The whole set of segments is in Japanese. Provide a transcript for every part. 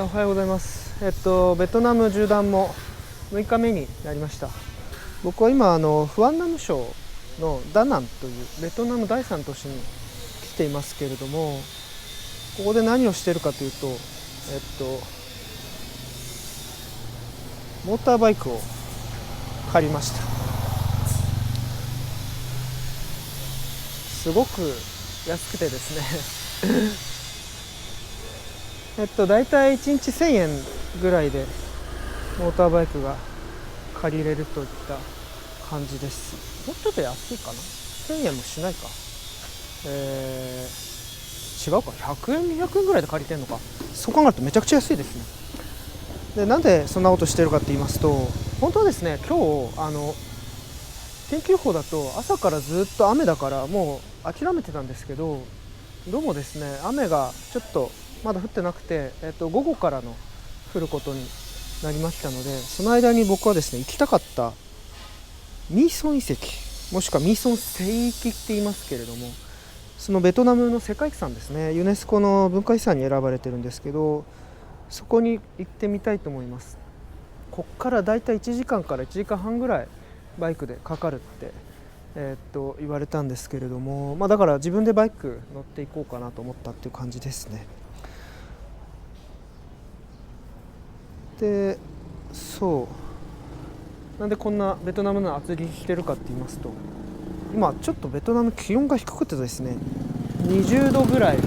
おはようございます。ベトナム縦断も6日目になりました。僕は今フアンナム省のダナンというベトナム第3都市に来ていますけれども、ここで何をしているかというと、モーターバイクを借りました。すごく安くてですねだいたい1日1000円ぐらいでモーターバイクが借りれるといった感じです。もうちょっと安いかな、1000円もしないか、違うか、100円200円ぐらいで借りてるのか。そう考えるとめちゃくちゃ安いですね。でなんでそんなことしてるかって言いますと、本当はですね、今日天気予報だと朝からずっと雨だからもう諦めてたんですけど、どうもですね、雨がちょっとまだ降ってなくて、午後からの降ることになりましたので、その間に僕はですね、行きたかったミーソン遺跡、もしくはミーソン聖域って言いますけれども、そのベトナムの世界遺産ですね、ユネスコの文化遺産に選ばれてるんですけど、そこに行ってみたいと思います。こっからだいたい1時間から1時間半ぐらいバイクでかかるって言われたんですけれども、だから自分でバイク乗っていこうかなと思ったっていう感じですね。で、なんでこんなベトナムの厚着してるかって言いますと、今ちょっとベトナム気温が低くてですね、20度ぐらいっ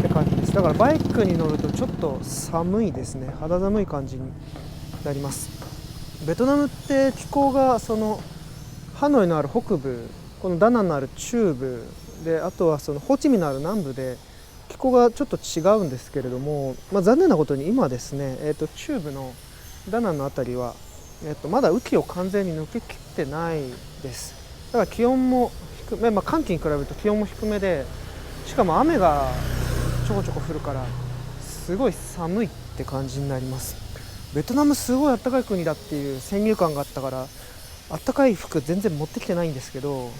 て感じです。だからバイクに乗るとちょっと寒いですね、肌寒い感じになります。ベトナムって気候がハノイのある北部、このダナンのある中部で、あとはそのホーチミンのある南部で気候がちょっと違うんですけれども、残念なことに今ですね、中部のダナンの辺りは、まだ雨季を完全に抜けきってないです。だから気温も低め、寒気に比べると気温も低めで、しかも雨がちょこちょこ降るからすごい寒いって感じになります。ベトナムすごい暖かい国だっていう先入観があったから、暖かい服全然持ってきてないんですけど、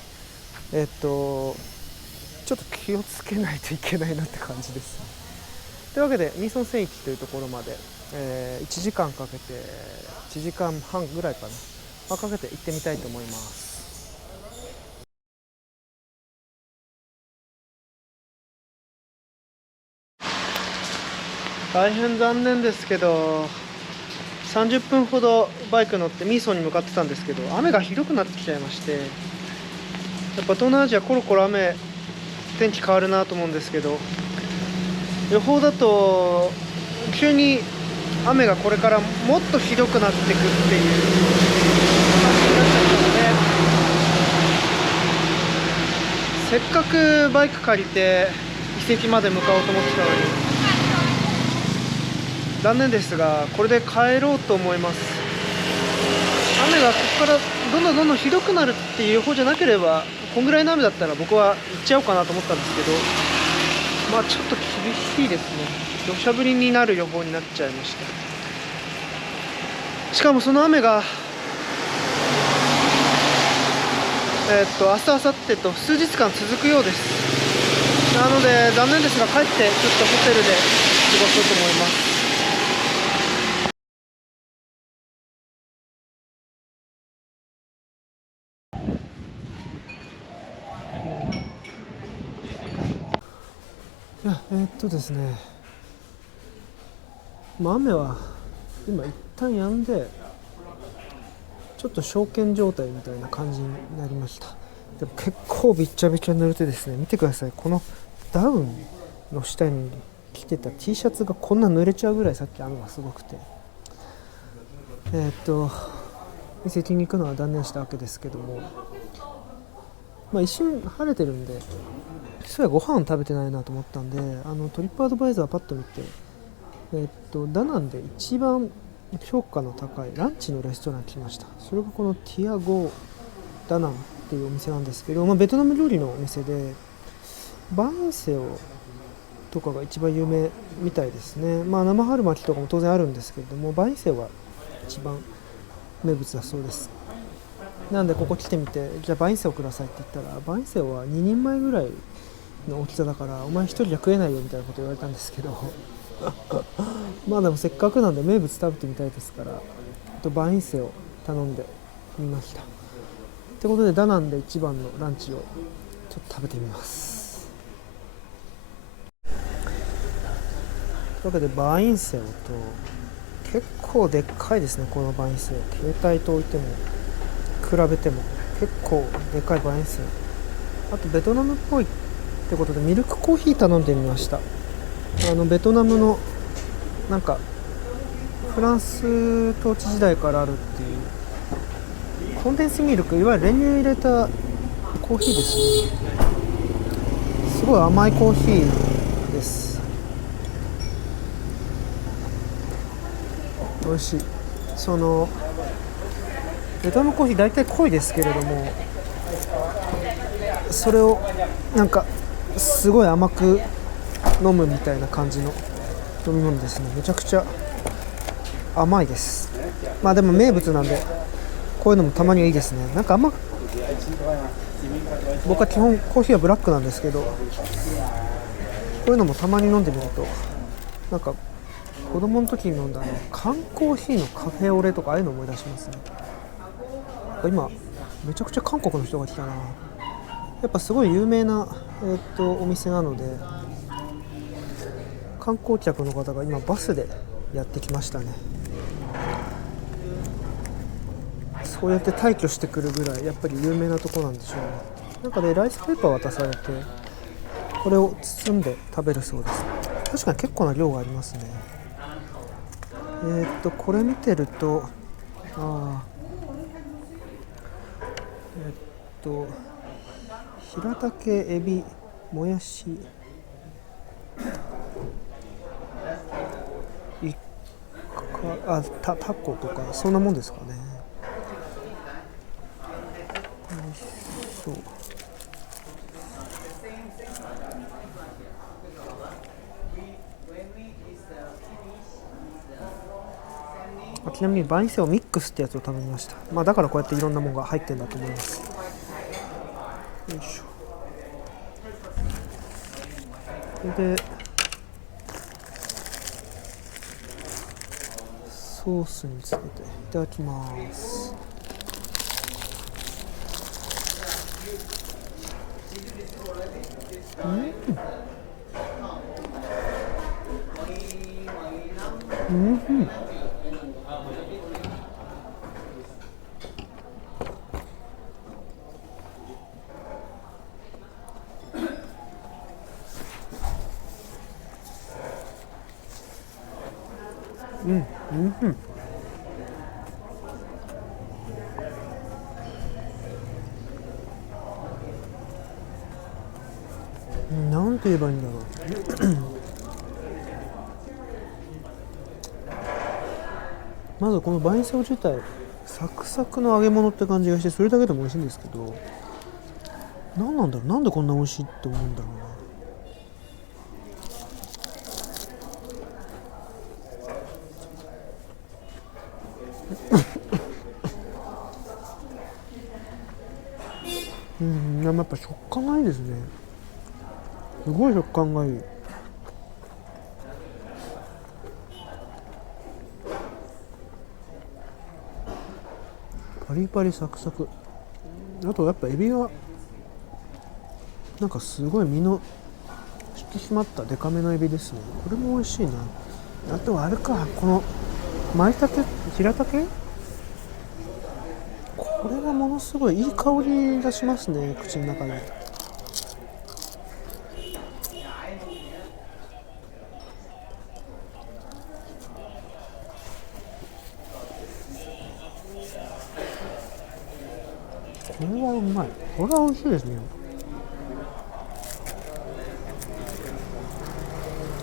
ちょっと気をつけないといけないなって感じです。というわけでミーソン聖域というところまで、1時間かけて1時間半ぐらいかな、かけて行ってみたいと思います。大変残念ですけど、30分ほどバイク乗ってミーソンに向かってたんですけど、雨がひどくなってきちゃいまして、やっぱ東南アジアコロコロ天気変わるなと思うんですけど、予報だと急に雨がこれからもっとひどくなってくっていう感じになっちゃったので、せっかくバイク借りて遺跡まで向かおうと思ってたのに、残念ですがこれで帰ろうと思います。雨がここからどんどんひどくなるっていう予報じゃなければ、こんぐらいの雨だったら僕は行っちゃおうかなと思ったんですけど、ちょっと厳しいですね。土砂降りになる予報になっちゃいました。しかもその雨が明日明後日と数日間続くようです。なので残念ですが、帰ってちょっとホテルで過ごそうと思います。ですね、雨は今一旦止んで、ちょっと小健状態みたいな感じになりました。でも結構びっちゃびちゃに濡れてですね、見てください、このダウンの下に着てた T シャツがこんな濡れちゃうぐらいさっき雨がすごくて、遺跡に行くのは断念したわけですけども、一瞬晴れてるんで、そういやご飯食べてないなと思ったんで、トリップアドバイザーパッと見て、ダナンで一番評価の高いランチのレストランに来ました。それがこのティアゴダナンっていうお店なんですけど、ベトナム料理のお店で、バンセオとかが一番有名みたいですね。生春巻きとかも当然あるんですけれども、バンセオが一番名物だそうです。なんでここ来てみて、じゃあバインセオくださいって言ったら、バインセオは2人前ぐらいの大きさだから、お前一人じゃ食えないよみたいなこと言われたんですけど、まあでもせっかくなんで名物食べてみたいですから、バインセを頼んでみました。ってことでダナンで一番のランチをちょっと食べてみます。というわけでバインセオと、結構でっかいですねこのバインセオ。携帯と置いても比べても結構でかいバインセオ。あとベトナムっぽいってことでミルクコーヒー頼んでみました。ベトナムのなんかフランス統治時代からあるっていうコンデンスミルク、いわゆる練乳入れたコーヒーですね。すごい甘いコーヒーです。美味しい。ベトナムコーヒー大体濃いですけれども、それをなんかすごい甘く飲むみたいな感じの飲み物ですね。めちゃくちゃ甘いです。まあでも名物なんでこういうのもたまにはいいですね。なんか僕は基本コーヒーはブラックなんですけど、こういうのもたまに飲んでみると、なんか子供の時に飲んだ缶コーヒーのカフェオレとか、ああいうの思い出しますね。今めちゃくちゃ韓国の人が来たな。やっぱすごい有名な、お店なので、観光客の方が今バスでやってきましたね。そうやって退去してくるぐらいやっぱり有名なとこなんでしょうね。なんかでライスペーパー渡されて、これを包んで食べるそうです。確かに結構な量がありますね。これ見てると、平茸、エビ、もやし、イカ、タコとかそんなもんですかね。そう。ちなみにバインセオミックスってやつを頼みました。まあだからこうやっていろんなものが入ってるんだと思います。よいしょ。それでソースにつけていただきます。なんて言えばいいんだろう。まずこのバインセオ自体サクサクの揚げ物って感じがして、それだけでも美味しいんですけど、何なんだろう、なんでこんな美味しいって思うんだろうな。でもやっぱ食感がいいですね。すごい食感がいい。パリパリサクサク。あとやっぱエビがなんかすごい身の引き締まったデカめのエビですね。これも美味しいな。あとはあれか、この舞茸、平茸、これがものすごいいい香りがしますね、口の中で。これはうまい。これは美味しいですね。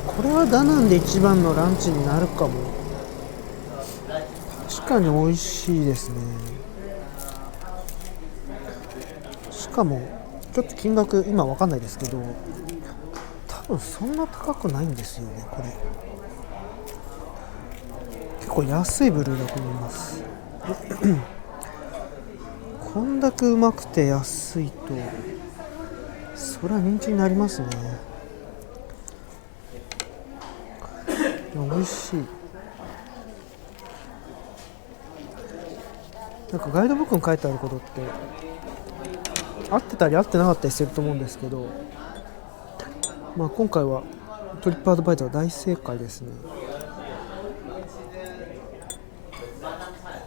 これはダナンで一番のランチになるかも。確かに美味しいですね。しかもちょっと金額今わかんないですけど、多分そんな高くないんですよね。これ結構安い部類だと思います。こんだけうまくて安いとそれは人気になりますね。美味しい。なんかガイドブックに書いてあることって合ってたり合ってなかったりすると思うんですけど、まあ今回はトリップアドバイザー大正解ですね。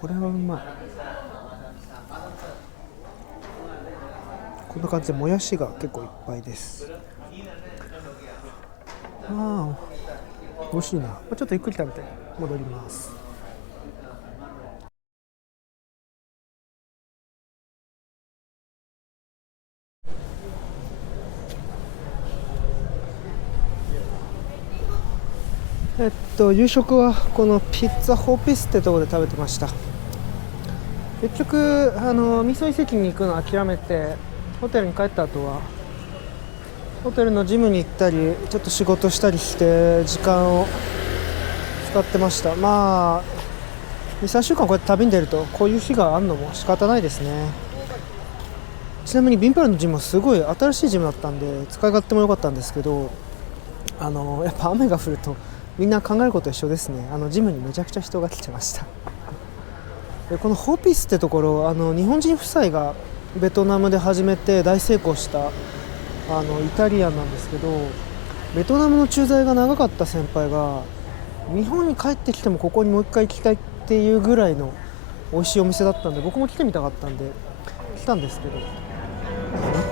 これはうまい。こんな感じでもやしが結構いっぱいです。ああ、美味しいな。ちょっとゆっくり食べて戻ります。夕食はこのピッツァホーピスってところで食べてました。結局味噌遺跡に行くの諦めてホテルに帰った後はホテルのジムに行ったりちょっと仕事したりして時間を使ってました。まあ 2,3 週間こうやって旅に出るとこういう日があるのも仕方ないですね。ちなみにビンパルのジムはすごい新しいジムだったんで使い勝手も良かったんですけど、やっぱ雨が降るとみんな考えること一緒ですね。ジムにめちゃくちゃ人が来てました。でこのホーピスってところ日本人夫妻がベトナムで始めて大成功したイタリアンなんですけど、ベトナムの駐在が長かった先輩が日本に帰ってきてもここにもう一回行きたいっていうぐらいの美味しいお店だったんで僕も来てみたかったんで来たんですけど、め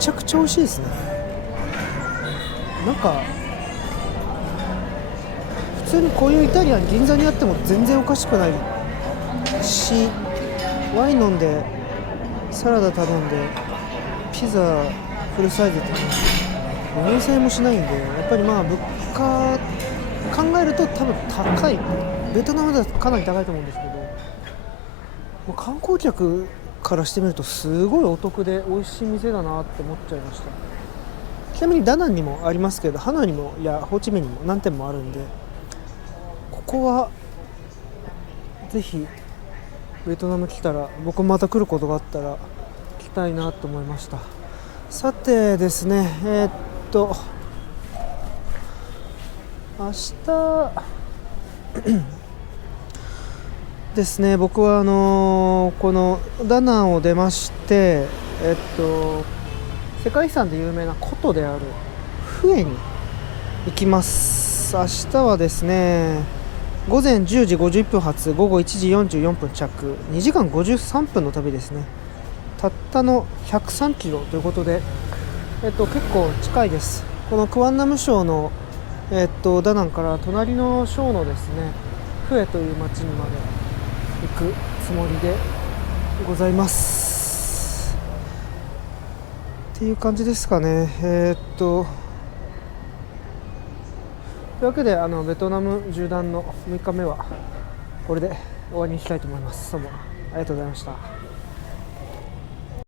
ちゃくちゃ美味しいですね。なんか普通にこういうイタリアン銀座にあっても全然おかしくないし、ワイン飲んでサラダ頼んでピザフルサイズ頼んで4000円もしないんで、やっぱりまあ物価考えると多分高い、ベトナムではかなり高いと思うんですけど、観光客からしてみるとすごいお得で美味しい店だなって思っちゃいました。ちなみにダナンにもありますけどハノイにもいやホーチミンにも何店もあるんで、ここはぜひベトナム来たら僕もまた来ることがあったら来たいなと思いました。さてですね、明日ですね、僕はこのダナンを出まして、世界遺産で有名な古都であるフエに行きます。明日はですね午前10時51分発、午後1時44分着、2時間53分の旅ですね。たったの103キロということで、結構近いです。このクワンナム省の、ダナンから隣の省のですねフエという町にまで行くつもりでございますっていう感じですかね。というわけでベトナム縦断の6日目はこれで終わりにしたいと思います。どうもありがとうございました。